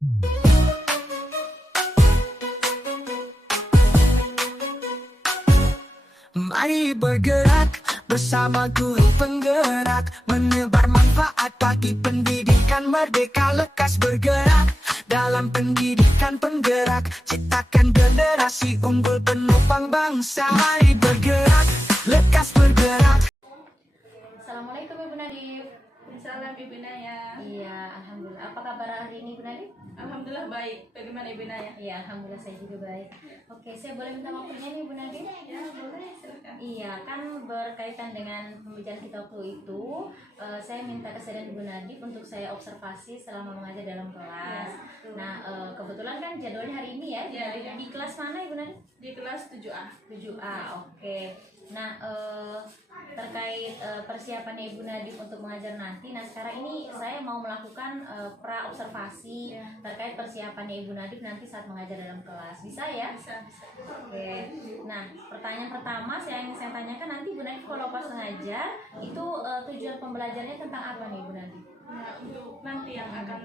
Mari bergerak bersama guru penggerak, menebar manfaat bagi pendidikan merdeka. Lekas bergerak dalam pendidikan penggerak, ciptakan generasi unggul penopang bangsa. Mari bergerak, lekas bergerak. Assalamualaikum Ibu Nadif. Salam Ibu Naya. Iya, alhamdulillah. Apa kabar hari ini Ibu Nadif? Alhamdulillah baik. Bagaimana Ibu Naya? Iya, alhamdulillah saya juga baik. Oke, saya boleh minta waktunya nih Ibu Nadif? Ya boleh, silakan. Iya, kan berkaitan dengan pembicaraan kita waktu itu, saya minta kesediaan Ibu Nadif untuk saya observasi selama mengajar dalam kelas. Ya, Nah, kebetulan kan jadwalnya hari ini ya. Ya, Di- ya. Di kelas mana Ibu Nadif? Di kelas 7A. 7A, oke. Nah, terkait persiapannya Ibu Nadif untuk mengajar nanti. Nah, sekarang ini saya mau melakukan pra observasi Ya. terkait persiapannya Ibu Nadif nanti saat mengajar dalam kelas. Bisa ya? Bisa. Oke. Nah, pertanyaan pertama yang saya tanyakan, nanti Ibu Nadif kalau pas mengajar itu tujuan pembelajarannya tentang apa nih Ibu Nadif? Nah, untuk nanti yang akan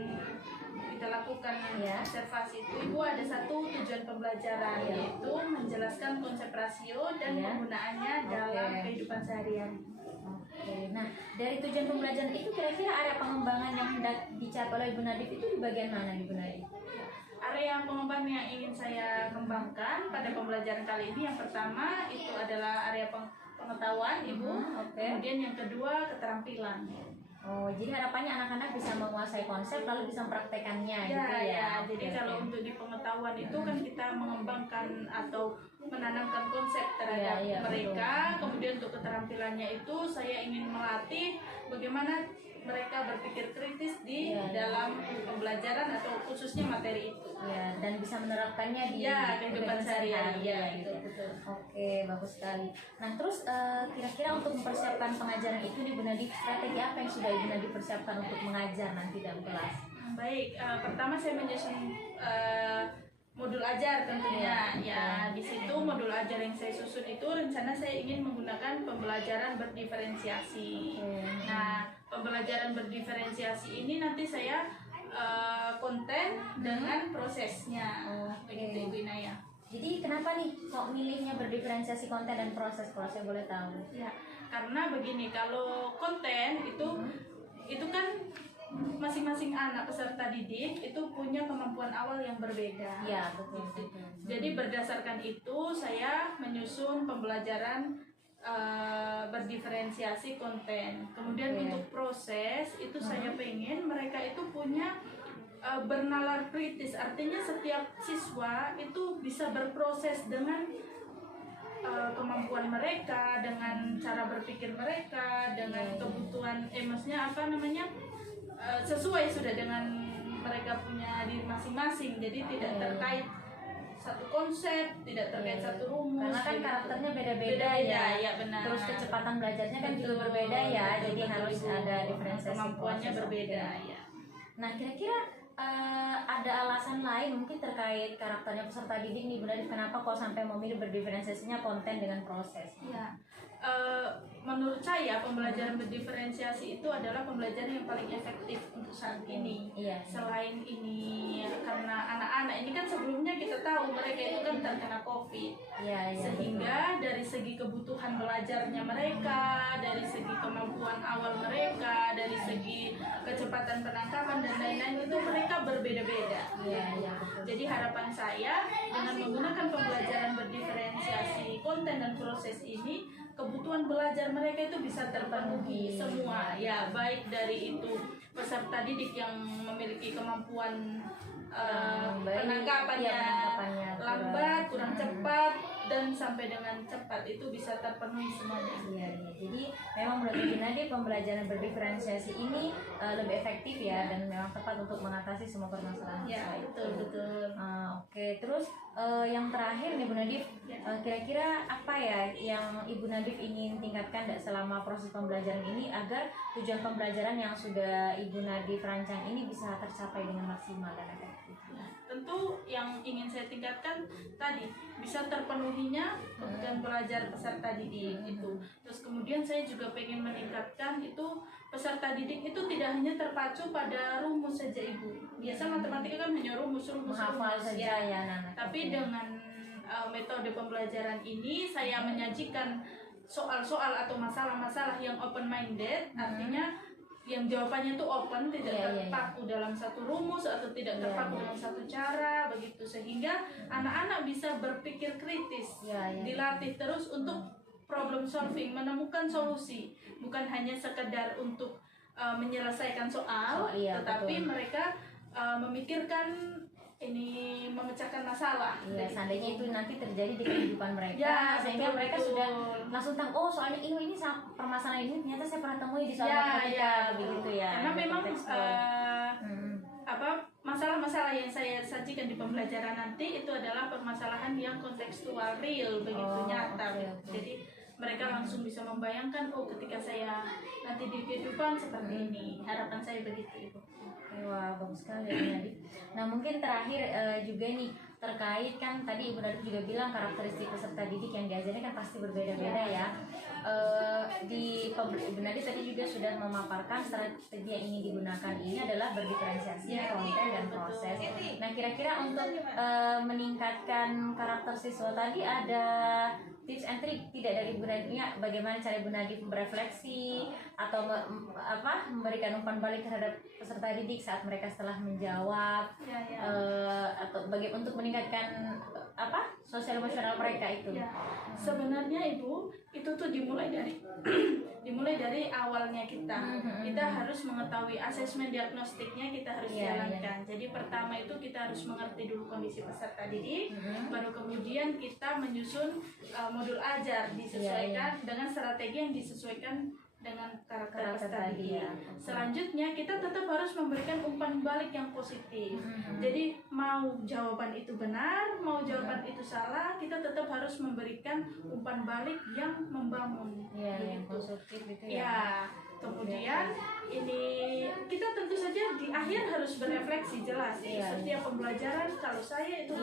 kita lakukan Ya. observasi itu, Ibu ada satu tujuan pembelajaran, Ya. yaitu menjelaskan konsep rasio dan Ya. penggunaannya dalam Oke. kehidupan sehari-hari. Oke. Nah, dari tujuan pembelajaran itu kira-kira area pengembangan yang hendak dicapai oleh Ibu Nadif itu di bagian mana Ibu Nadif? Area pengembangan yang ingin saya kembangkan pada pembelajaran kali ini, yang pertama itu adalah area pengetahuan Ibu, Oke. kemudian yang kedua keterampilan. Oh, jadi harapannya anak-anak bisa menguasai konsep lalu bisa mempraktekannya gitu ya. Jadi Oke, kalau oke. untuk di pengetahuan itu kan kita mengembangkan atau menanamkan konsep terhadap Iya, mereka. betul. Kemudian untuk keterampilannya itu saya ingin melatih bagaimana mereka berpikir kritis di Iya, iya. dalam pembelajaran atau khususnya materi itu. Ya, dan bisa menerapkannya di Ya, kehidupan sehari-hari. Ya, gitu. itu betul. Oke, bagus sekali. Nah, terus kira-kira untuk mempersiapkan pengajaran itu nih Bu Nadif, strategi apa yang sudah Ibu Nadif persiapkan untuk mengajar nanti dalam kelas? Baik, pertama saya menyusun modul ajar tentunya. Ya, di situ modul ajar yang saya susun itu rencana saya ingin menggunakan pembelajaran berdiferensiasi. Nah, pembelajaran berdiferensiasi ini nanti saya konten dengan prosesnya. Oke. Begitu Ibu Inaya. Jadi kenapa nih kok milihnya berdiferensiasi konten dan proses, kalau saya boleh tahu? Ya, karena begini, kalau konten itu kan masing-masing anak peserta didik itu punya kemampuan awal yang berbeda. Iya, betul. Gitu. betul. Jadi berdasarkan itu saya menyusun pembelajaran berdiferensiasi konten. Kemudian Oke. untuk proses itu saya pengen mereka itu punya bernalar kritis. Artinya setiap siswa itu bisa berproses dengan kemampuan mereka, dengan cara berpikir mereka, dengan kebutuhan maksudnya apa namanya, sesuai sudah dengan mereka punya diri masing-masing. Jadi tidak terkait satu konsep, tidak terkait satu rumus. Karena kan jadi karakternya beda-beda beda-beda, ya. ya benar. Terus kecepatan belajarnya kan juga Betul, berbeda ya. betul, Jadi betul, harus betul. ada diferensiasi Kemampuannya proses. berbeda, Oke. ya. Nah, kira-kira ada alasan lain mungkin terkait karakternya peserta didik nih Bu Nadif, kenapa kok sampai memilih berdiferensiasinya konten dengan proses? Ya, menurut saya pembelajaran berdiferensiasi itu adalah pembelajaran yang paling efektif untuk saat ini. Iya. Selain ini, karena anak-anak ini kan sebelumnya kita tahu mereka itu kan terkena COVID, Iya, iya. sehingga dari segi kebutuhan belajarnya mereka, dari segi kemampuan awal mereka, dari segi kecepatan penangkapan dan lain-lain itu mereka berbeda-beda. Iya, iya, betul. Jadi harapan saya dengan menggunakan pembelajaran berdiferensiasi konten dan proses ini, kebutuhan belajar mereka itu bisa terpenuhi semua, ya, baik dari itu peserta didik yang memiliki kemampuan penangkapannya lambat, kurang cepat, dan sampai dengan cepat itu bisa terpenuhi semuanya. Iya, iya. Jadi memang menurut Ibu Nadif pembelajaran berdiferensiasi ini lebih efektif ya, dan memang tepat untuk mengatasi semua permasalahan. Ya, siswa itu. betul. Oke, terus yang terakhir nih Bu Nadif, kira-kira apa ya yang Ibu Nadif ingin tingkatkan selama proses pembelajaran ini agar tujuan pembelajaran yang sudah Ibu Nadif rancang ini bisa tercapai dengan maksimal dan efektif? Tentu yang yang ingin saya tingkatkan tadi bisa terpenuhinya kebutuhan belajar peserta didik itu. Terus kemudian saya juga pengen meningkatkan itu peserta didik itu tidak hanya terpacu pada rumus saja Ibu. Biasa matematika kan hanya rumus menghafal saja ya anak-anak. Tapi dengan metode pembelajaran ini saya menyajikan soal-soal atau masalah-masalah yang open minded, artinya yang jawabannya itu open, tidak terpaku dalam satu rumus atau tidak terpaku dalam satu cara begitu, sehingga anak-anak bisa berpikir kritis, dilatih terus untuk problem solving, menemukan solusi, bukan hanya sekedar untuk menyelesaikan soal, tetapi mereka memikirkan ini, memecahkan masalah. Seandainya itu nanti terjadi di kehidupan mereka, sehingga mereka sudah langsung tahu, oh soalnya ini permasalahan ini ternyata saya pernah temui di soal matematika, begitu ya. Karena memang masalah-masalah yang saya sajikan di pembelajaran nanti itu adalah permasalahan yang kontekstual, real, begitu nyata. Jadi mereka langsung bisa membayangkan, oh ketika saya nanti di kehidupan seperti ini. Harapan saya begitu Ibu. Wah, bagus sekali ya Nadif. Nah mungkin terakhir juga nih terkait kan tadi Ibu Nadif juga bilang karakteristik peserta didik yang diajarnya kan pasti berbeda-beda ya. Ibu Nadif tadi juga sudah memaparkan strategi yang ingin digunakan ini adalah berdiferensiasi konten dan proses. Nah kira-kira untuk meningkatkan karakter siswa tadi ada tips and trick tidak dari Ibu Nadif, bagaimana cara Ibu Nadif berefleksi atau memberikan umpan balik terhadap peserta didik saat mereka setelah menjawab, atau untuk meningkatkan sosial emosional mereka itu. Sebenarnya Ibu itu tuh dimulai dari awalnya kita harus mengetahui asesmen diagnostiknya, kita harus jalankan. Jadi pertama itu kita harus mengerti dulu kondisi peserta didik, baru kemudian kita menyusun modul ajar disesuaikan dengan strategi yang disesuaikan dengan karakter peserta didik. Selanjutnya kita tetap harus memberikan umpan balik yang positif. Jadi mau jawaban itu benar, mau jawaban itu salah, kita tetap harus memberikan umpan balik yang membangun. Yang konstruktif gitu ya. Kemudian ini kita tentu saja di akhir harus berefleksi, jelas. Setiap pembelajaran kalau saya itu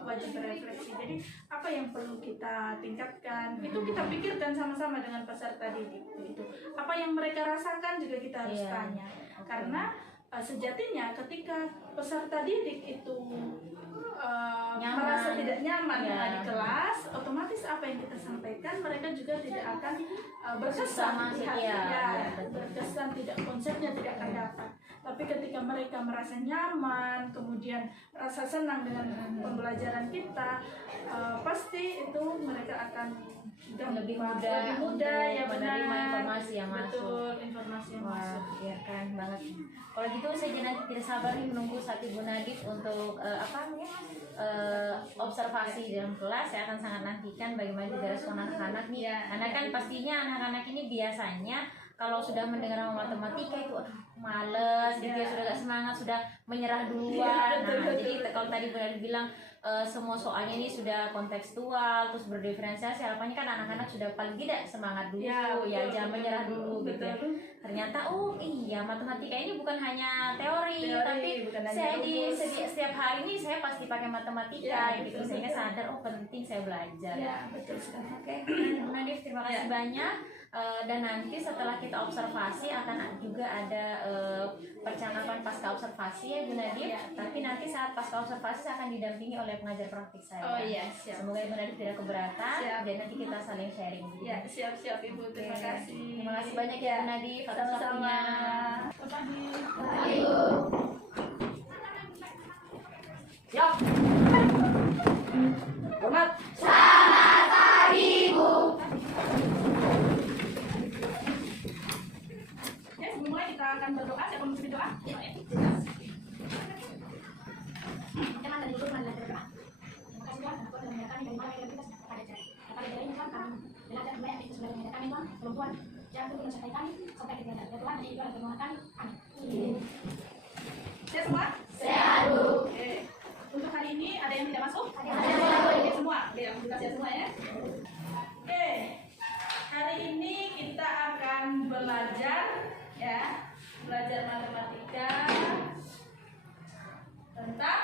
wajib berefleksi. Jadi apa yang perlu kita tingkatkan itu kita pikirkan sama-sama dengan peserta didik gitu. Apa yang mereka rasakan juga kita harus tanya. Karena sejatinya ketika peserta didik itu merasa tidak nyaman dengan di kelas, otomatis apa yang kita sampaikan mereka juga tidak akan berkesan, berkesan, tidak konsepnya tidak akan dapat. Tapi ketika mereka merasa nyaman, kemudian rasa senang dengan pembelajaran kita, pasti itu mereka akan lebih mudah ya, menerima informasi yang masuk. Betul, informasi yang masuk. Ya keren banget. Kalau gitu saya nanti tidak sabar nih menunggu saat Ibu Nadif untuk observasi dalam kelas. Saya akan sangat nantikan bagaimana direspon anak-anak nih. Karena kan pastinya anak-anak ini biasanya kalau sudah mendengar matematika itu males gitu ya, sudah gak semangat, sudah menyerah duluan. Nah, jadi kalau tadi Bu Nadif bilang semua soalnya ini sudah kontekstual, terus berdiferensiasi, harapannya kan anak-anak sudah paling tidak semangat dulu, jangan menyerah dulu gitu ya. Ternyata matematika ini bukan hanya teori tapi saya setiap hari ini saya pasti pakai matematika gitu, sehingga sadar penting saya belajar. Betul sekali. Oke, Bu Nadif terima kasih banyak. Dan nanti setelah kita observasi akan juga ada percakapan pasca observasi ya Bu Nadif. Tapi nanti saat pasca observasi saya akan didampingi oleh pengajar praktik saya. Semoga Ibu Nadif tidak keberatan. Dan nanti kita saling sharing. Siap Ibu, terima kasih. Terima kasih banyak ya Bu Nadif atas waktunya. Siap. Selamat pagi Bu. Mulai kita akan berdoa. Siapa mau berdoa? Jangan dari itu mana berdoa. Terima kasih Tuhan, Tuhan dan kami dari mana kita pada cara. Kami dari ini Tuhan kami belajar banyak itu sebagai media kami Tuhan, perempuan jangan Tuhan menyertai kami sampai kita ya Tuhan dari itu permohonan kami. Amin. Siap semua? Sehat Bu. Oke. Untuk hari ini ada yang tidak masuk? Ada semua. Oke, kita siap semua ya. Oke. Hari ini kita akan belajar matematika tentang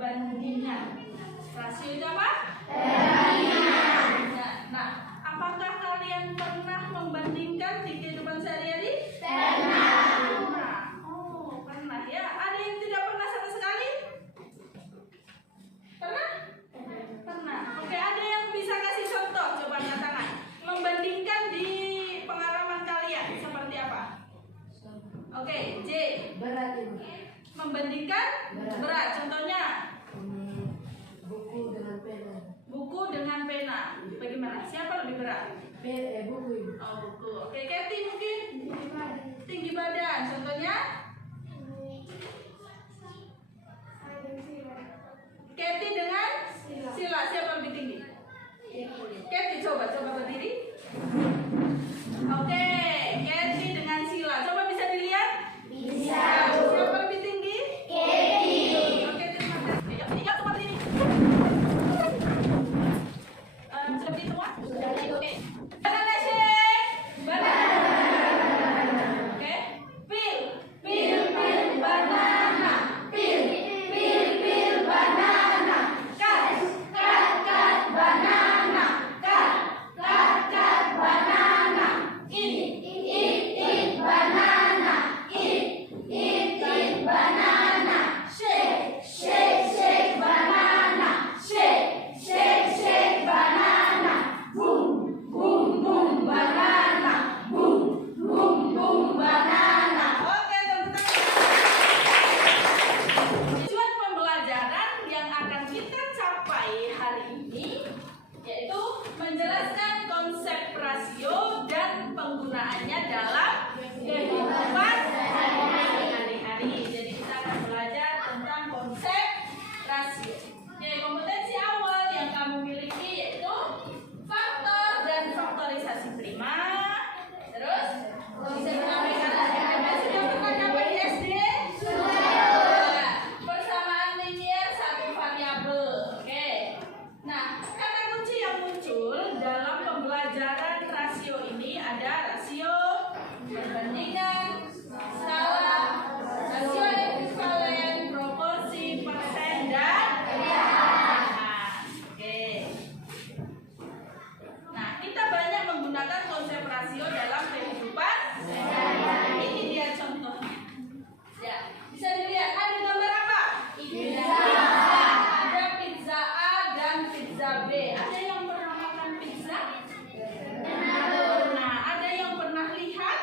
perbandingan. Rasio itu apa? Perbandingan. Nah, apakah kalian pernah membandingkan di kehidupan sehari-hari? Pernah. Oh, pernah ya. Ada yang tidak pernah sama sekali? Pernah? Pernah. Oke, ada yang bisa kasih contoh? Coba angkat tangan. Membandingkan di pengalaman kalian seperti apa? Oke, J. Berat itu. Membandingkan berat. Contohnya? Buku dengan pena. Buku dengan pena. Bagaimana? Siapa lebih berat? Buku itu. Oh, buku. Oke, Kathy mungkin tinggi badan. Contohnya? Kathy dengan Sila. Siapa lebih tinggi? Kathy, coba berdiri. Oke, Kathy dengan Sila. Coba bisa dilihat? Bisa. Siapa lebih tinggi? Kathy. Oke, terima kasih. Yuk, semua berdiri. Sudah berdiri semua? Sudah. Oke. Banana shake. Banana. Oke. Pil banana. Pil banana. Cut banana. Cut banana. Eat banana. Eat banana. Shake banana. Shake banana. Boom banana. Boom banana. Oke, teman-teman. Tujuan pembelajaran yang akan kita capai hari ini yaitu menjelaskan konsep rasio dan penggunaannya dalam kehidupan sehari-hari. Jadi kita akan belajar tentang konsep rasio. Jadi kompetensi awal yang kamu miliki yaitu faktor dan faktorisasi prima. Terus bisa menambahkan ada sudah pernah dapat di SD? Sudah. Persamaan linier satu variabel. Oke. Nah, kata kunci yang muncul dalam pembelajaran rasio ini ada rasio, perbandingan, skala, rasio ekuivalen, proporsi, persen, dan bilangan. Oke. Nah, kita banyak menggunakan konsep rasio dalam kehidupan sehari-hari. Ini dia contohnya. Ya, bisa dilihat ada gambar apa? Pizza. Ada pizza A dan pizza B. Ada yang pernah makan pizza? Pernah. Ada yang pernah lihat?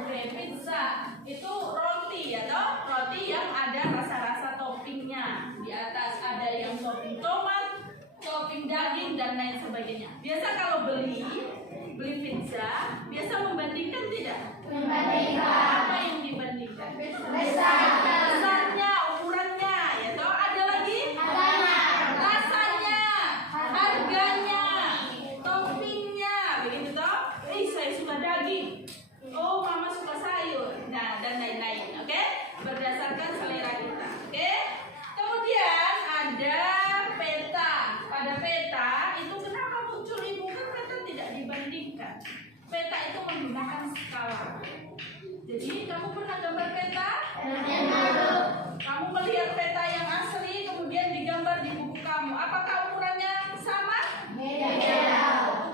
Oke, pizza itu roti ya toh? Roti yang ada rasa-rasa toppingnya. Di atas ada yang topping tomat, topping daging dan lain sebagainya. Biasa kalau beli pizza, biasa membandingkan tidak? Apa yang dibandingkan? Besarnya, ukurannya, ya toh? Ada lagi? Rasanya, harganya, toppingnya, begitu toh? Saya suka daging. Oh, mama suka sayur. Nah, dan lain-lain. Oke? Berdasarkan selera kita. Oke? Kemudian ada peta. Pada peta itu kenapa muncul ibu? Kan peta tidak dibandingkan. Peta itu menggunakan skala. Jadi kamu pernah gambar peta? Kamu melihat peta yang asli kemudian digambar di buku kamu. Apakah ukurannya sama? Beda.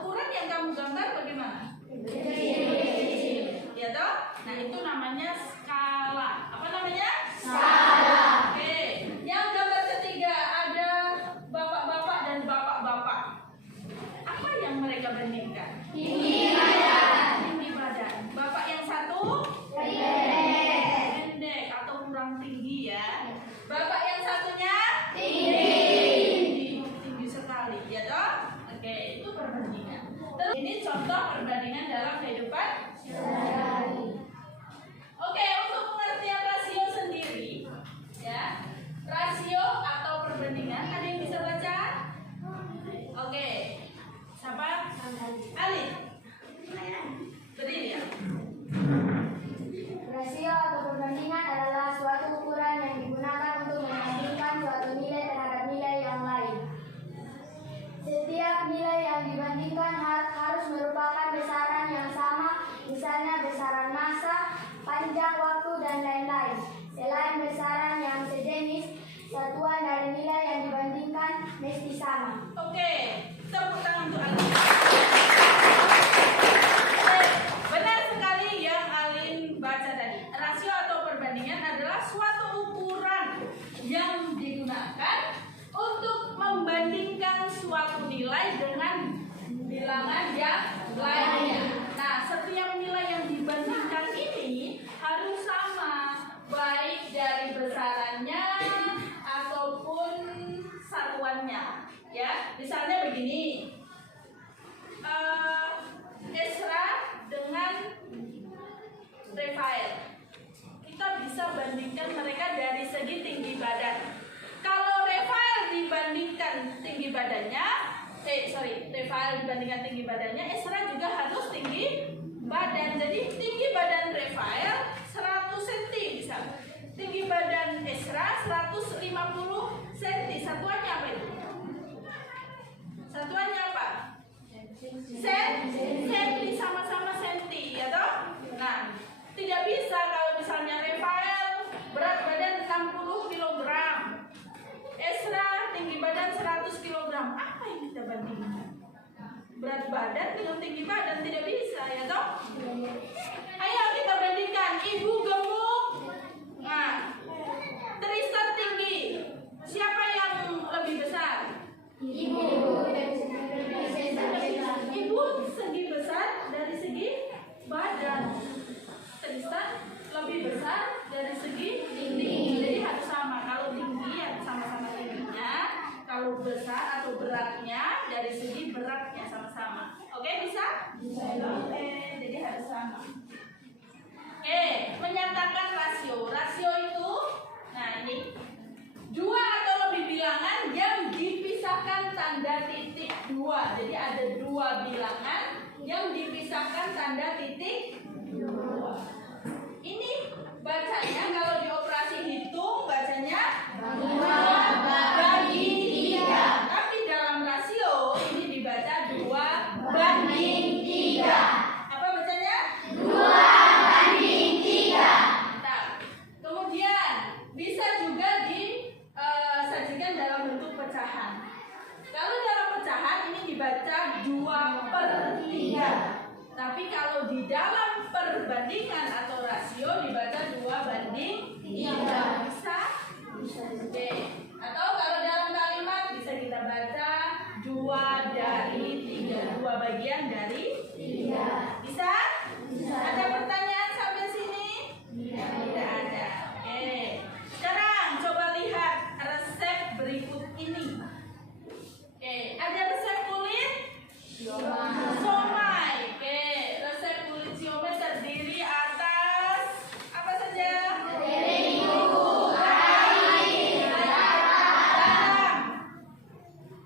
Ukuran yang kamu gambar bagaimana? Ya toh? Nah, itu namanya skala. Apa namanya? Skala. Oke. Yang gambar ketiga ada bapak-bapak dan bapak-bapak. Apa yang mereka bandingkan? Tinggi badan. Bapak yang satu pendek atau kurang tinggi ya. Bapak yang satunya tinggi sekali, ya toh? Oke, itu perbandingan. Terus ini contoh perbandingan dalam kehidupan sehari-hari. Oke, untuk pengertian rasio sendiri, ya, rasio atau perbandingan, ada yang bisa baca? Oke, siapa? Ali. Berdiri ya. Rasio atau perbandingan adalah suatu ukuran yang digunakan untuk membandingkan suatu nilai terhadap nilai yang lain. Setiap nilai yang dibandingkan harus merupakan besaran yang sama, misalnya perbandingan tinggi badannya, Esra juga harus tinggi badan. Jadi tinggi badan Rafael 100 cm bisa. Tinggi badan Esra 150 cm. Satuannya apa itu? Satuannya apa? Senti, sama-sama senti, ya toh? Nah, tidak bisa kalau misalnya Rafael berat badan 60 kg, Esra tinggi badan 100 kg. Apa yang kita bandingkan? Berat badan dengan tinggi badan tidak bisa, ya toh? Ayo kita bandingkan. Ibu gemuk, nah, Tristan tinggi. Siapa yang lebih besar? Ibu segi besar dari segi badan. Tristan lebih besar dari segi tinggi. Jadi harus sama. Kalau tinggi ya sama-sama tingginya. Kalau besar atau beratnya dari segi beratnya sama-sama. Oke, bisa? Oke, jadi harus sama. Menyatakan rasio. Rasio itu, nah ini dua atau lebih bilangan yang dipisahkan tanda titik dua. Jadi ada dua bilangan yang dipisahkan tanda titik dua. Ini bacanya kalau di operasi hitung bacanya 2/3. Tapi dalam rasio ini dibaca 2/3. Apa bacanya? 2/3. Nah, kemudian bisa juga disajikan dalam bentuk pecahan. Kalau dalam pecahan ini dibaca 2/3. Tapi kalau di dalam perbandingan atau rasio dibaca 2/3. Bisa? Oke. Atau kalau dalam kalimat bisa kita baca 2/3. 2 bagian dari 3. Bisa? Ada pertanyaan sampai sini? Tidak ada. Oke. Sekarang coba lihat resep berikut ini. Oke, ada resep kulit somai. Oke, resep kulit siomay terdiri atas apa saja? Terigu, air, garam.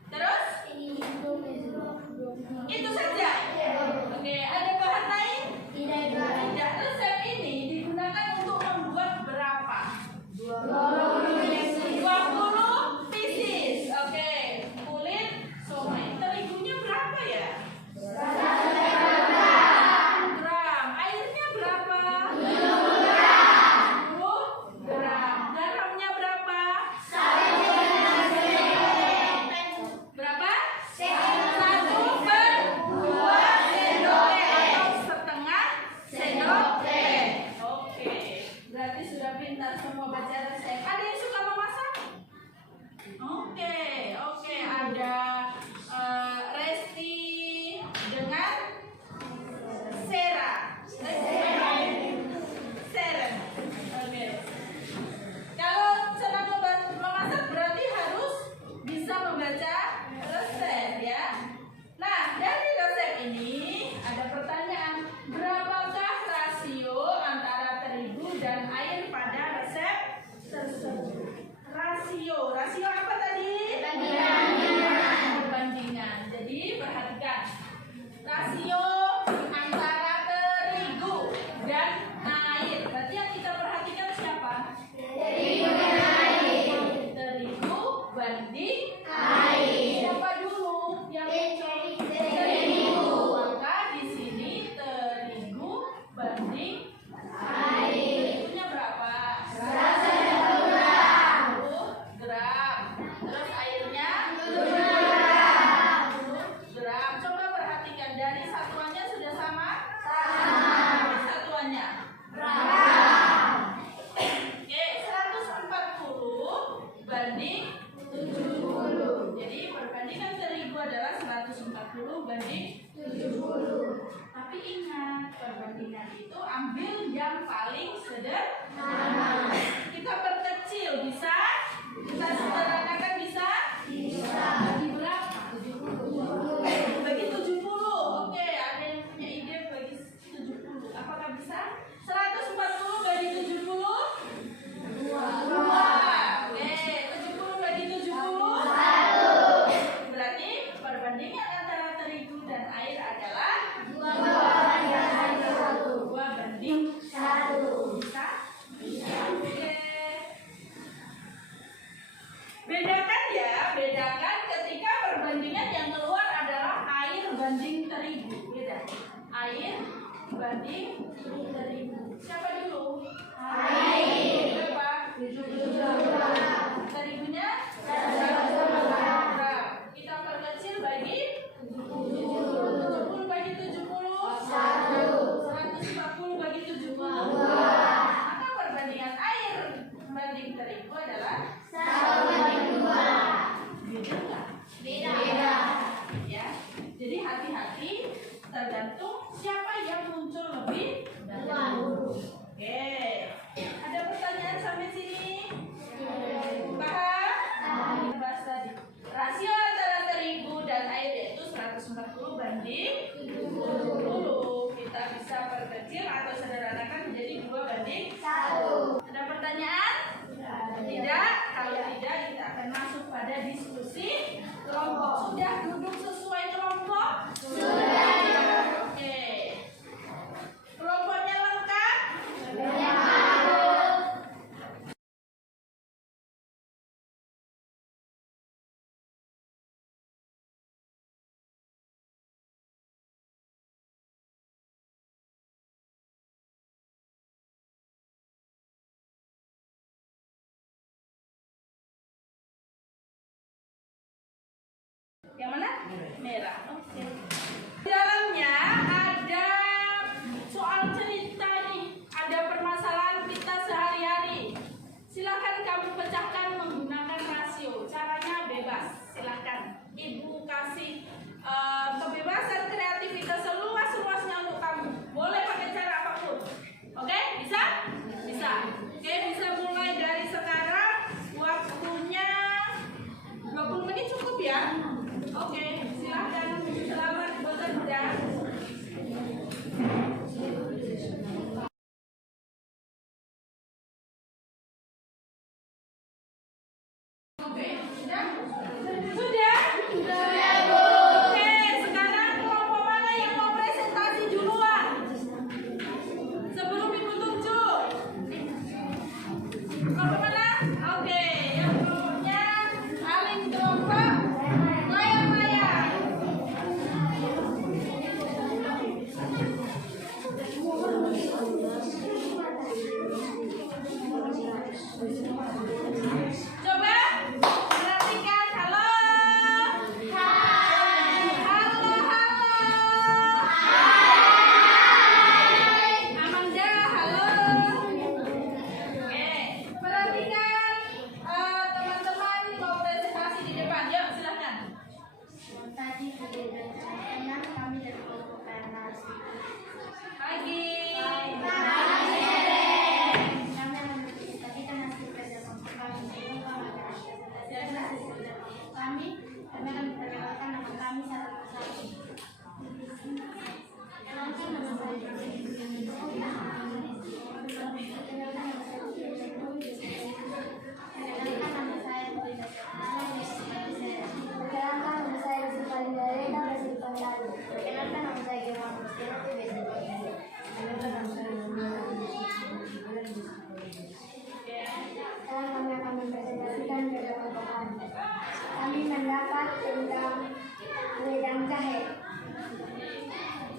Terus? Itu saja. Oke, ada bahan lain? Tidak. Resep ini digunakan untuk membuat berapa? 20 pieces. Oke, kulit somai. Terigunya berapa ya? 100 gram. Airnya berapa? 10 gram. Garamnya berapa? Berapa? 1/2 sendok teh atau setengah sendok teh. Oke, berarti sudah pintar semua baca resep. Ada yang suka memasak? Oke, ada Resti dengan Sera. Seren. Oke. Kalau senang memasak berarti harus bisa membaca resep ya. Nah, dari resep ini ada pertanyaan, berapakah rasio antara terigu dan air pada resep tersebut? Rasio apa tadi? Perbandingan. Jadi perhatikan rasio antara terigu dan air. Berarti yang kita perhatikan siapa? Terigu banding air. Siapa dulu yang muncul? Terigu. Maka di sini terigu banding air. Iterigunya berapa? 10 gram. Terus airnya 10 gram. Coba perhatikan dari satuannya sudah sama? Sama. Satuannya Oke, 140 banding 70. Jadi perbandingan terigu adalah 140 banding 70. Tapi ingat, perbandingan itu ambil yang paling sederhana. Kita perkecil bisa? Kita sederhanakan bisa? Bisa. Bagi berapa? 70. Bagi 70. Oke, ada yang punya ide bagi 70. Apakah bisa? 140 bagi 70? 2. Oke, 70 bagi 70? 1. Berarti perbandingan antara terigu dan banding terigu. Beda. Air banding terigu. Siapa dulu? Air. Berapa? 70. Terigunya? 100 gram. Kita perkecil bagi 70 bagi 70. 140 bagi 70. Maka perbandingan air banding terigu adalah 1/2. Beda nggak? Beda. Ya. Jadi hati-hati, tergantung siapa yang muncul lebih dahulu. Oke. Ada pertanyaan sampai sini? Paham? Kita bahas tadi. Rasio antara terigu dan air yaitu 140 banding 70. Kita bisa perkecil atau sederhanakan menjadi 2/1. Ada pertanyaan? Tidak. Kalau tidak, kita akan masuk pada diskusi kelompok. Sudah duduk sesuai kelompok? Sudah. Oke. Kelompoknya lengkap? Yang mana? Merah. Oke. Di dalamnya ada soal cerita nih, ada permasalahan kita sehari-hari. Silakan kamu pecahkan menggunakan rasio. Caranya bebas. Silakan. Ibu kasih kebebasan kreativitas seluas-luasnya untuk kamu. Boleh pakai cara apapun. Oke? Bisa? Bisa. Oke, bisa mulai dari sekarang. Waktunya 20 menit cukup ya? Oke, silahkan. Selamat bekerja. Oke, sudah? Sudah? Sudah, Bu. Oke, sekarang kelompok mana yang mau presentasi duluan? Sebelum Ibu tunjuk. Kelompok mana? Oke, yang kelompoknya paling kelompok layang-layang. Coba perhatikan. Halo. Halo, Amanda, halo. Oke, perhatikan teman-teman mau presentasi di depan. Yuk, silakan. Tadi kami dari kelompok narasi. Pagi. Kami akan menceritakan hasil kerja kelompok kami. Kami akan memperkenalkan nama kami satu persatu. Nanti nama saya sekarang kami akan mempresentasikan kerja kelompok kami. Kami mendapat tentang wedang jahe.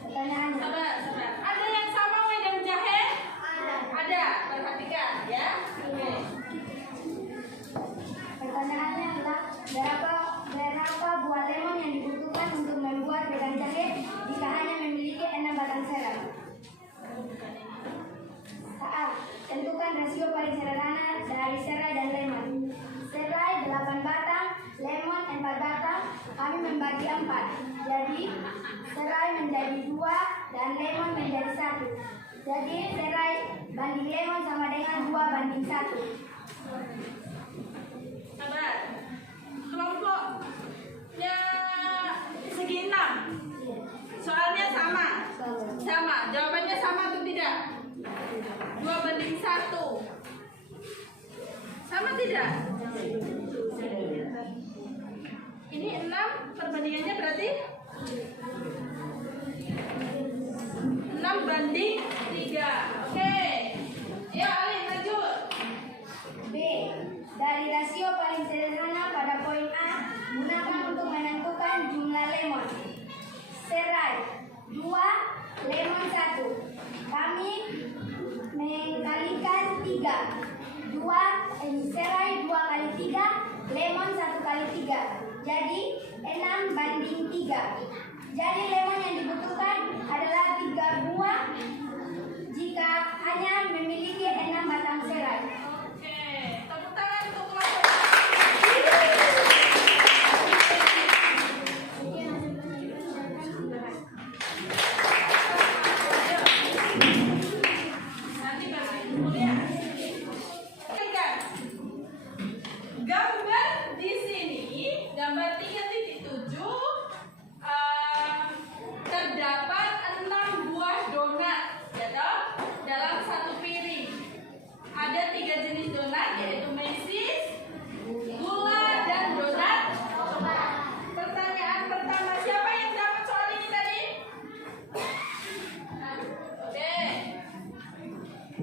Pertanyaannya, Sabar. Ada yang sama wedang jahe? Ada. Perhatikan ya. Oke. pertanyaannya adalah berapa buah lemon yang dibutuhkan untuk membuat wedang jahe jika hanya memiliki 6 batang serai? Saat tentukan rasio paling sederhana dari serai dan lemon. Serai 8 batang, lemon 4 batang, kami membagi 4. Jadi serai menjadi 2 dan lemon menjadi 1. Jadi serai banding lemon sama dengan 2/1. Sabar. Kelompoknya segi 6. Soalnya sama. Sama. Jawabannya sama atau tidak? 2/1. Sama tidak? Ini 6 perbandingannya berarti 6/3. Oke. Ayo Alin lanjut. B. Dari rasio paling sederhana pada poin A, gunakan untuk menentukan jumlah lemon. Serai 3. Serai 2 kali 3, lemon 1 kali 3. Jadi 6:3. Jadi lemon yang dibutuhkan adalah 3 buah jika hanya memiliki 6 batang serai. Oke, tepuk tangan untuk kelas. Nanti kasih kuliah. Gambar di sini, gambar 3.7, terdapat 6 buah donat, ya toh, dalam satu piring. Ada 3 jenis donat, yaitu mesis, gula, dan donat. Pertanyaan pertama, siapa yang dapat soal ini tadi? Oke.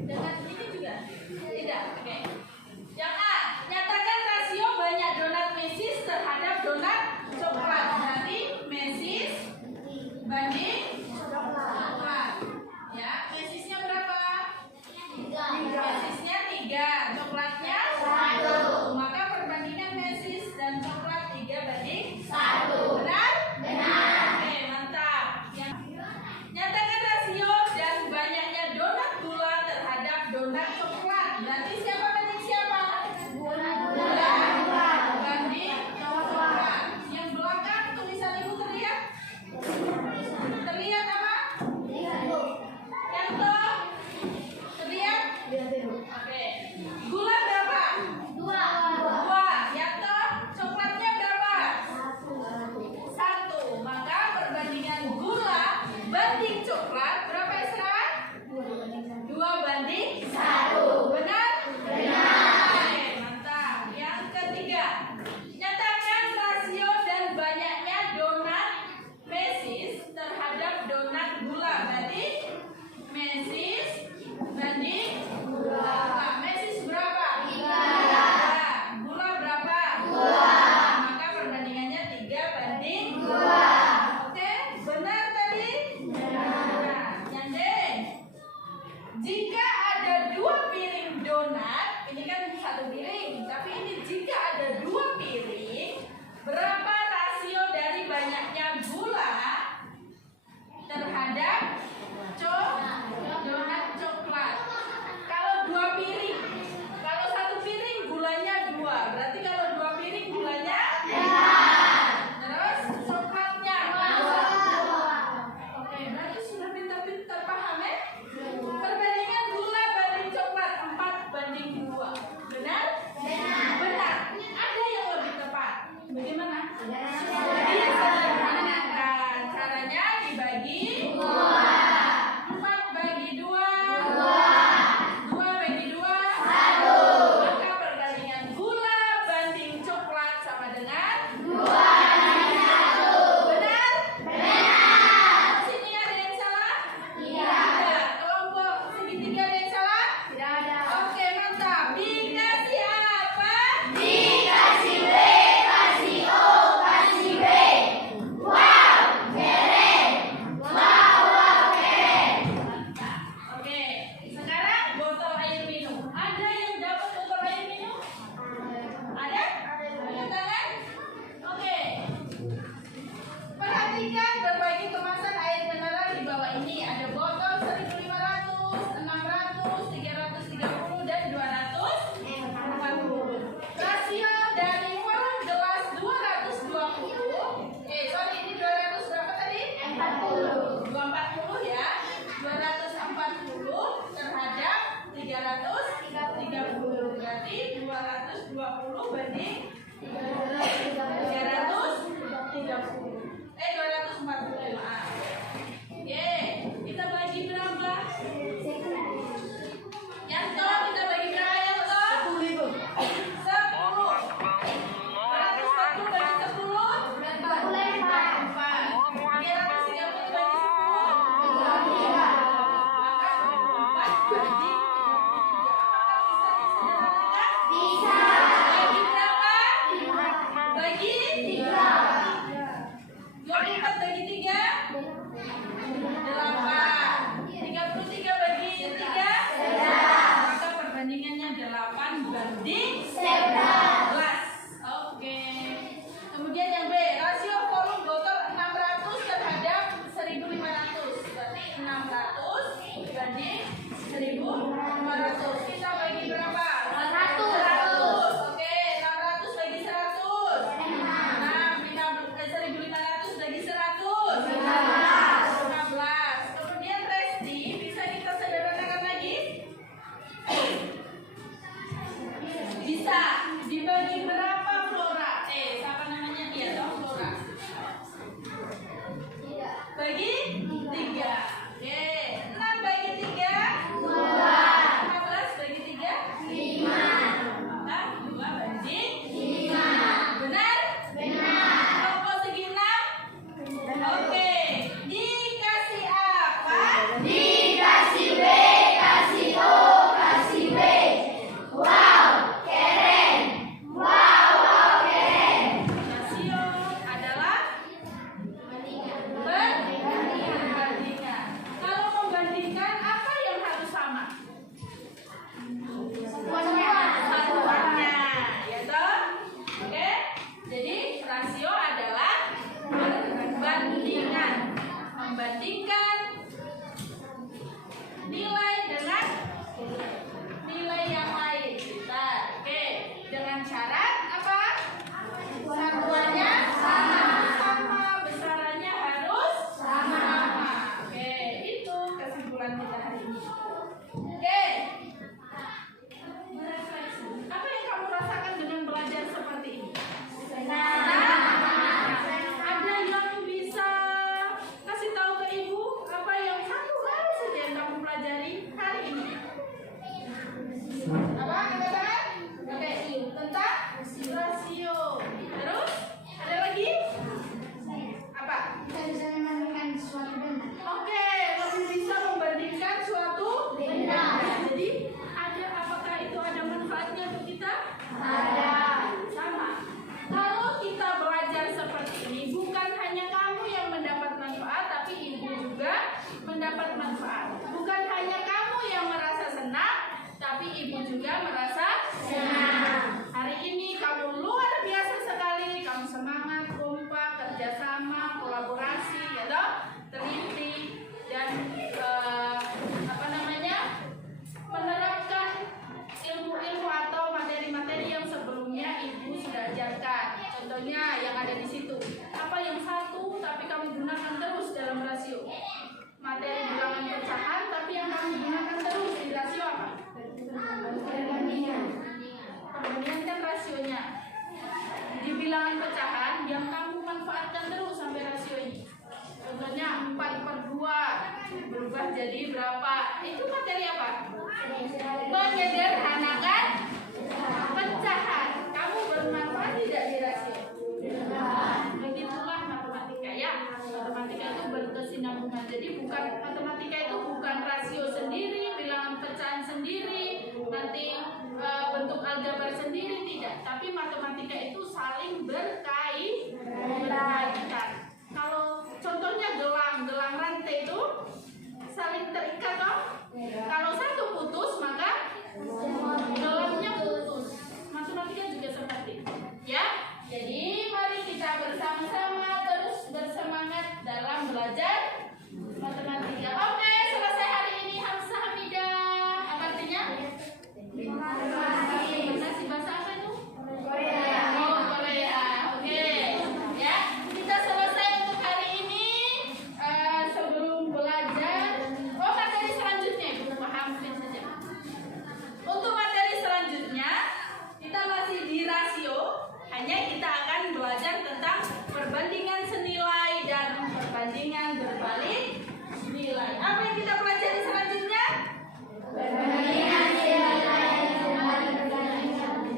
Donat ini juga? Tidak. Oke. Yang A, nyatakan rasio banyak donat mesis terhadap donat coklat. Berarti mesis banding coklat. Ya, mesisnya berapa? 3. Mesisnya 3, coklatnya 1. Maka perbandingan mesis dan coklat 3:1. Benar? Benar. Oke, mantap. Nyatakan rasio dan banyaknya donat gula terhadap donat coklat. Berarti siapa banding siapa? Gula banding coklat. Yang belakang tulisan ibu terlihat? jadi berapa. Itu materi apa? Menyederhanakan pecahan. Kamu bermanfaat tidak di rasio? Begitulah matematika ya. Matematika itu berkesinambungan. Jadi bukan matematika itu bukan rasio sendiri, bilangan pecahan sendiri, nanti bentuk aljabar sendiri, tidak. Tapi matematika itu saling berkaitan. Kalau contohnya gelang rantai itu saling terikat toh. Kalau satu putus maka gelangnya putus. Matematika juga seperti itu. Ya. Jadi mari kita bersama-sama terus bersemangat dalam belajar matematika. Oke, selesai hari ini. Hamzah Hamidah. Apa artinya? Terima kasih. Bahasa apa itu? Korea. Oh, Korea. Oke. Ya, kita selesai untuk hari ini. Sebelum belajar, materi selanjutnya Ibu pahamkan saja. Untuk materi selanjutnya, kita masih di rasio. Hanya kita akan belajar tentang perbandingan senilai dan perbandingan berbalik nilai. Apa yang kita pelajari selanjutnya? Perbandingan senilai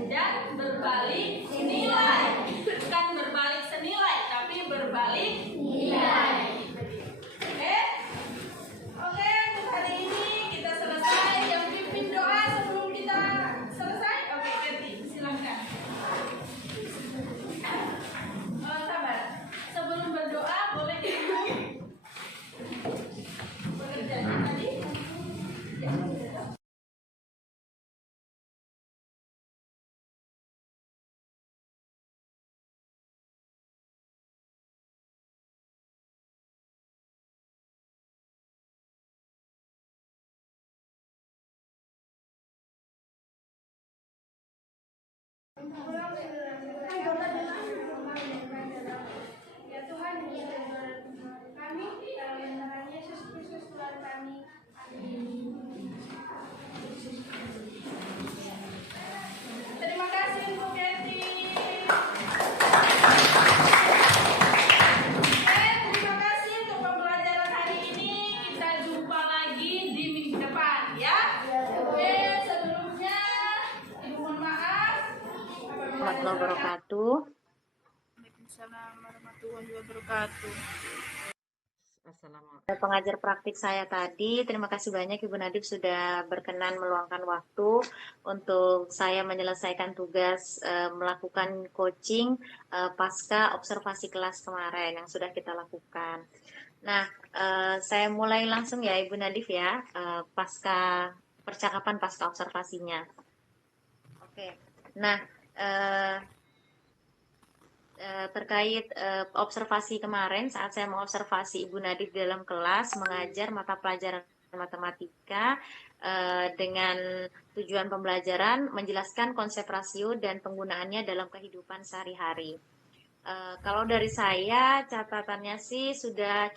dan berbalik nilai. Bukan berbalik senilai, tapi berbalik nilai. Oke, untuk hari ini kita selesai. Yang pimpin doa sebelum kita selesai. Oke, Kerti, silakan. Sabar. Sebelum berdoa boleh pekerjaannya tadi. Ya Tuhan, kami dalam nama Yesus Kristus Tuhan kami. Terima kasih Bu Keti. Terima kasih untuk pembelajaran hari ini. Kita jumpa lagi di minggu depan ya. Oke, sebelumnya Ibu mohon maaf. Warahmatullahi wabarakatuh. Waalaikumsalam warahmatullahi wabarakatuh. Pengajar praktik saya tadi, terima kasih banyak Ibu Nadif sudah berkenan meluangkan waktu untuk saya menyelesaikan tugas melakukan coaching pasca observasi kelas kemarin yang sudah kita lakukan. Nah, saya mulai langsung ya Ibu Nadif ya, pasca percakapan pasca observasinya. Oke, nah terkait observasi kemarin saat saya mengobservasi Ibu Nadif dalam kelas mengajar mata pelajaran matematika dengan tujuan pembelajaran menjelaskan konsep rasio dan penggunaannya dalam kehidupan sehari-hari. Kalau dari saya catatannya sih sudah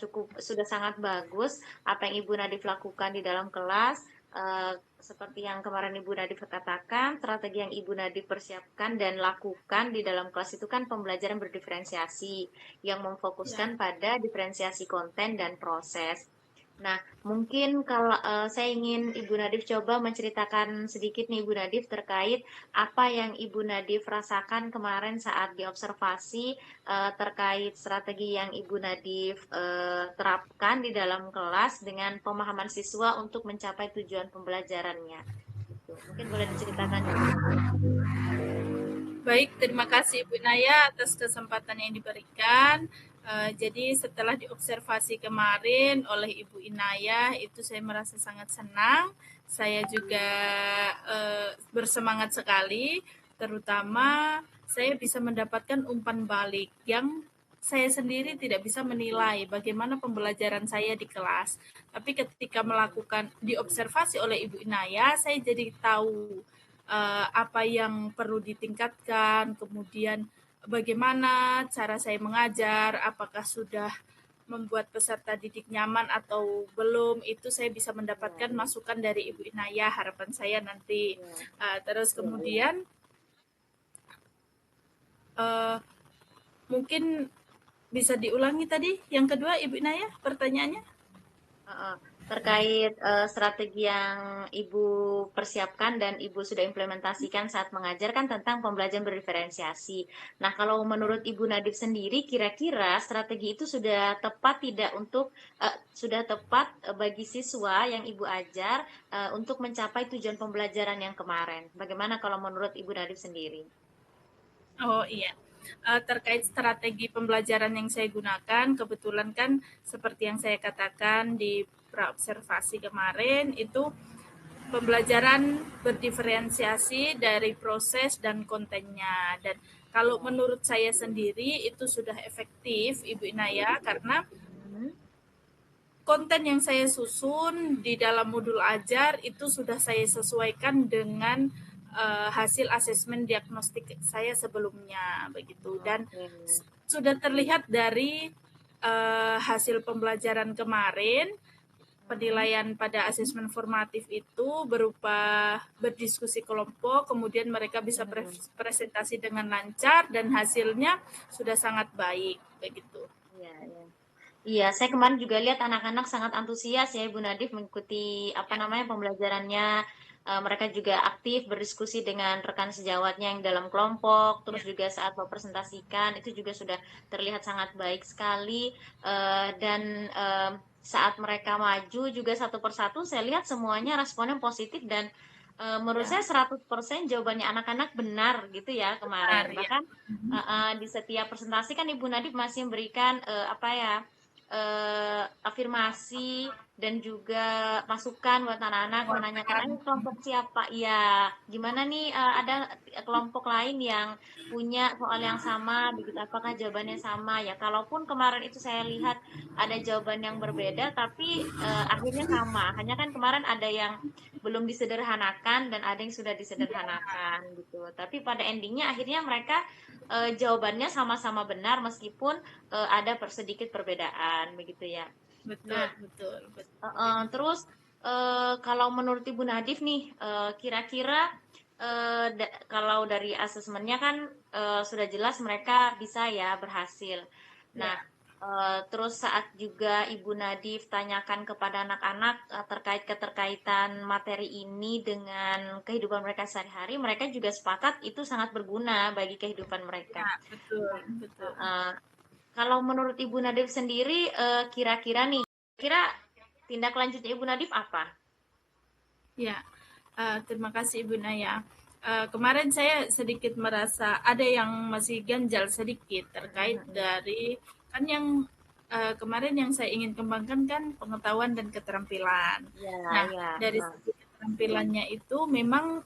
sangat bagus apa yang Ibu Nadif lakukan di dalam kelas. Seperti yang kemarin Ibu Nadif katakan, strategi yang Ibu Nadif persiapkan dan lakukan di dalam kelas itu kan pembelajaran berdiferensiasi yang memfokuskan pada diferensiasi konten dan proses. Nah, mungkin kalau saya ingin Ibu Nadif coba menceritakan sedikit nih Ibu Nadif terkait apa yang Ibu Nadif rasakan kemarin saat diobservasi terkait strategi yang Ibu Nadif terapkan di dalam kelas dengan pemahaman siswa untuk mencapai tujuan pembelajarannya. Gitu. Mungkin boleh diceritakan. Baik, terima kasih Ibu Naya atas kesempatan yang diberikan. Jadi setelah diobservasi kemarin oleh Ibu Inayah itu saya merasa sangat senang. Saya juga bersemangat sekali, terutama saya bisa mendapatkan umpan balik yang saya sendiri tidak bisa menilai bagaimana pembelajaran saya di kelas. Tapi ketika melakukan diobservasi oleh Ibu Inayah, saya jadi tahu apa yang perlu ditingkatkan, kemudian bagaimana cara saya mengajar, apakah sudah membuat peserta didik nyaman atau belum, itu saya bisa mendapatkan masukan dari Ibu Inayah, harapan saya nanti. Terus kemudian mungkin bisa diulangi tadi yang kedua Ibu Inayah pertanyaannya? terkait strategi yang Ibu persiapkan dan Ibu sudah implementasikan saat mengajar kan tentang pembelajaran berdiferensiasi. Nah, kalau menurut Ibu Nadif sendiri, kira-kira strategi itu sudah tepat tidak untuk sudah tepat bagi siswa yang Ibu ajar untuk mencapai tujuan pembelajaran yang kemarin? Bagaimana kalau menurut Ibu Nadif sendiri? Oh iya. Terkait strategi pembelajaran yang saya gunakan, kebetulan kan seperti yang saya katakan di praobservasi kemarin itu pembelajaran berdiferensiasi dari proses dan kontennya. Dan kalau menurut saya sendiri itu sudah efektif, Ibu Inaya, karena konten yang saya susun di dalam modul ajar itu sudah saya sesuaikan dengan hasil asesmen diagnostik saya sebelumnya begitu, dan sudah terlihat dari hasil pembelajaran kemarin. Penilaian pada asesmen formatif itu berupa berdiskusi kelompok, kemudian mereka bisa presentasi dengan lancar dan hasilnya sudah sangat baik begitu. Iya, iya. Iya, saya kemarin juga lihat anak-anak sangat antusias ya Ibu Nadif mengikuti namanya pembelajarannya. Mereka juga aktif berdiskusi dengan rekan sejawatnya yang dalam kelompok, terus juga saat mempresentasikan itu juga sudah terlihat sangat baik sekali. Dan saat mereka maju juga satu persatu saya lihat semuanya responnya positif dan menurut saya 100% jawabannya anak-anak benar gitu ya kemarin. Benar, ya. Bahkan di setiap presentasi kan Ibu Nadif masih memberikan afirmasi dan juga masukan buat anak-anak, menanyakan kelompok siapa ya, gimana nih ada kelompok lain yang punya soal yang sama begitu, apakah jawabannya sama ya. Kalaupun kemarin itu saya lihat ada jawaban yang berbeda tapi akhirnya sama, hanya kan kemarin ada yang belum disederhanakan dan ada yang sudah disederhanakan gitu, tapi pada endingnya akhirnya mereka jawabannya sama-sama benar meskipun ada sedikit perbedaan begitu ya. Betul, Nah, betul, betul. terus kalau menurut Ibu Nadif nih, kira-kira kalau dari asesmennya kan sudah jelas mereka bisa ya berhasil. Nah, terus saat juga Ibu Nadif tanyakan kepada anak-anak terkait keterkaitan materi ini dengan kehidupan mereka sehari-hari, mereka juga sepakat itu sangat berguna bagi kehidupan mereka. Ya, betul, betul. Kalau menurut Ibu Nadif sendiri, kira-kira nih, kira tindak lanjutnya Ibu Nadif apa? Ya, terima kasih Ibu Naya. Kemarin saya sedikit merasa ada yang masih ganjal sedikit terkait dari kan yang kemarin yang saya ingin kembangkan kan pengetahuan dan keterampilan. Ya, Nah, ya. dari segi keterampilannya itu memang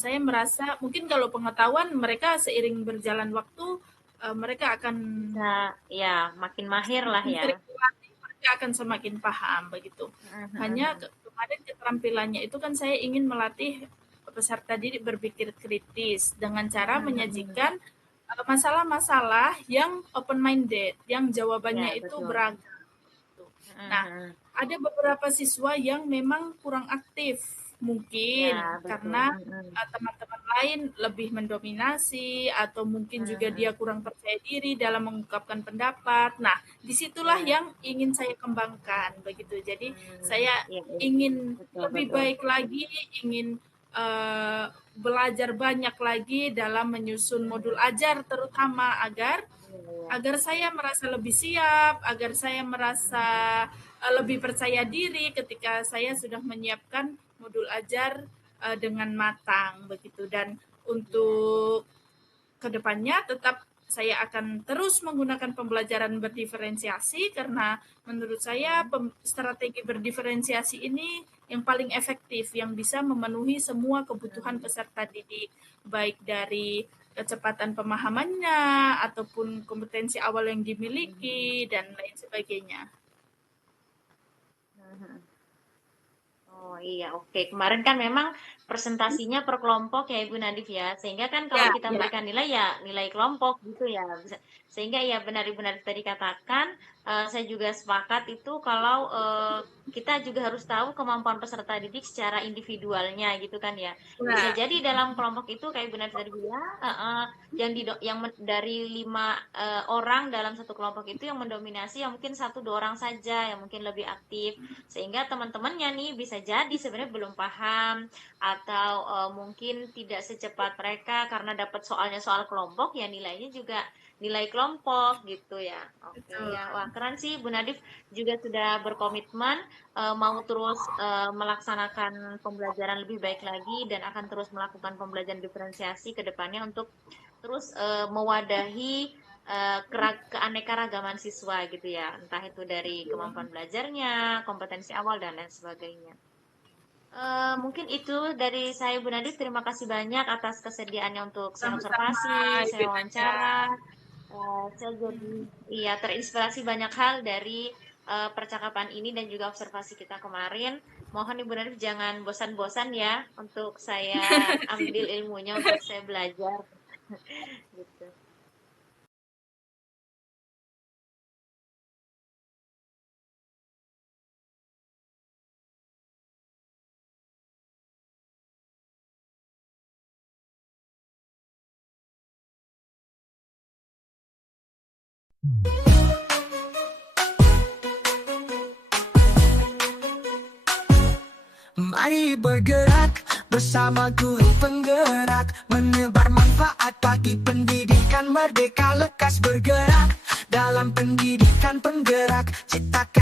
saya merasa mungkin kalau pengetahuan mereka seiring berjalan waktu mereka akan Bisa, ya, makin mahir lah ya. sering berlatih, mereka akan semakin paham begitu. Hanya kemarin keterampilannya itu kan saya ingin melatih peserta didik berpikir kritis dengan cara menyajikan masalah-masalah yang open minded, yang jawabannya Ya, itu betul. beragam. Nah, ada beberapa siswa yang memang kurang aktif mungkin Ya, betul. karena teman-teman lain lebih mendominasi atau mungkin juga dia kurang percaya diri dalam mengungkapkan pendapat. Nah, disitulah yang ingin saya kembangkan begitu. Jadi saya Ya, ya. ingin Betul, lebih betul. baik lagi, ingin belajar banyak lagi dalam menyusun modul ajar terutama agar saya merasa lebih siap, agar saya merasa lebih percaya diri ketika saya sudah menyiapkan modul ajar dengan matang begitu. Dan untuk kedepannya tetap saya akan terus menggunakan pembelajaran berdiferensiasi karena menurut saya strategi berdiferensiasi ini yang paling efektif yang bisa memenuhi semua kebutuhan peserta didik baik dari kecepatan pemahamannya ataupun kompetensi awal yang dimiliki dan lain sebagainya. Oh iya, oke. Kemarin kan memang presentasinya per kelompok ya Ibu Nadif ya, sehingga kan kalau kita berikan nilai ya nilai kelompok gitu ya. Sehingga ya benar Ibu Nadif tadi katakan saya juga sepakat itu kalau kita juga harus tahu kemampuan peserta didik secara individualnya gitu kan ya. Bisa jadi dalam kelompok itu kayak benar tadi bilang, dari 5 orang dalam satu kelompok itu yang mendominasi yang mungkin 1-2 orang saja yang mungkin lebih aktif, sehingga teman-temannya nih bisa jadi sebenarnya belum paham atau mungkin tidak secepat mereka karena dapat soalnya soal kelompok, ya nilainya juga nilai kelompok gitu ya. Oke ya, wah keren sih Bu Nadif juga sudah berkomitmen mau terus melaksanakan pembelajaran lebih baik lagi dan akan terus melakukan pembelajaran diferensiasi ke depannya untuk terus mewadahi keanekaragaman siswa gitu ya, entah itu dari kemampuan belajarnya, kompetensi awal dan lain sebagainya. Mungkin itu dari saya Bu Nadif. Terima kasih banyak atas kesediaannya untuk saya observasi, saya wawancara. Saya jadi terinspirasi banyak hal dari percakapan ini dan juga observasi kita kemarin. Mohon Ibu Nadif jangan bosan-bosan ya untuk saya ambil ilmunya untuk saya belajar. Gitu. Mari bergerak bersama guru penggerak, menebar manfaat bagi pendidikan merdeka, lekas bergerak dalam pendidikan penggerak, ciptakan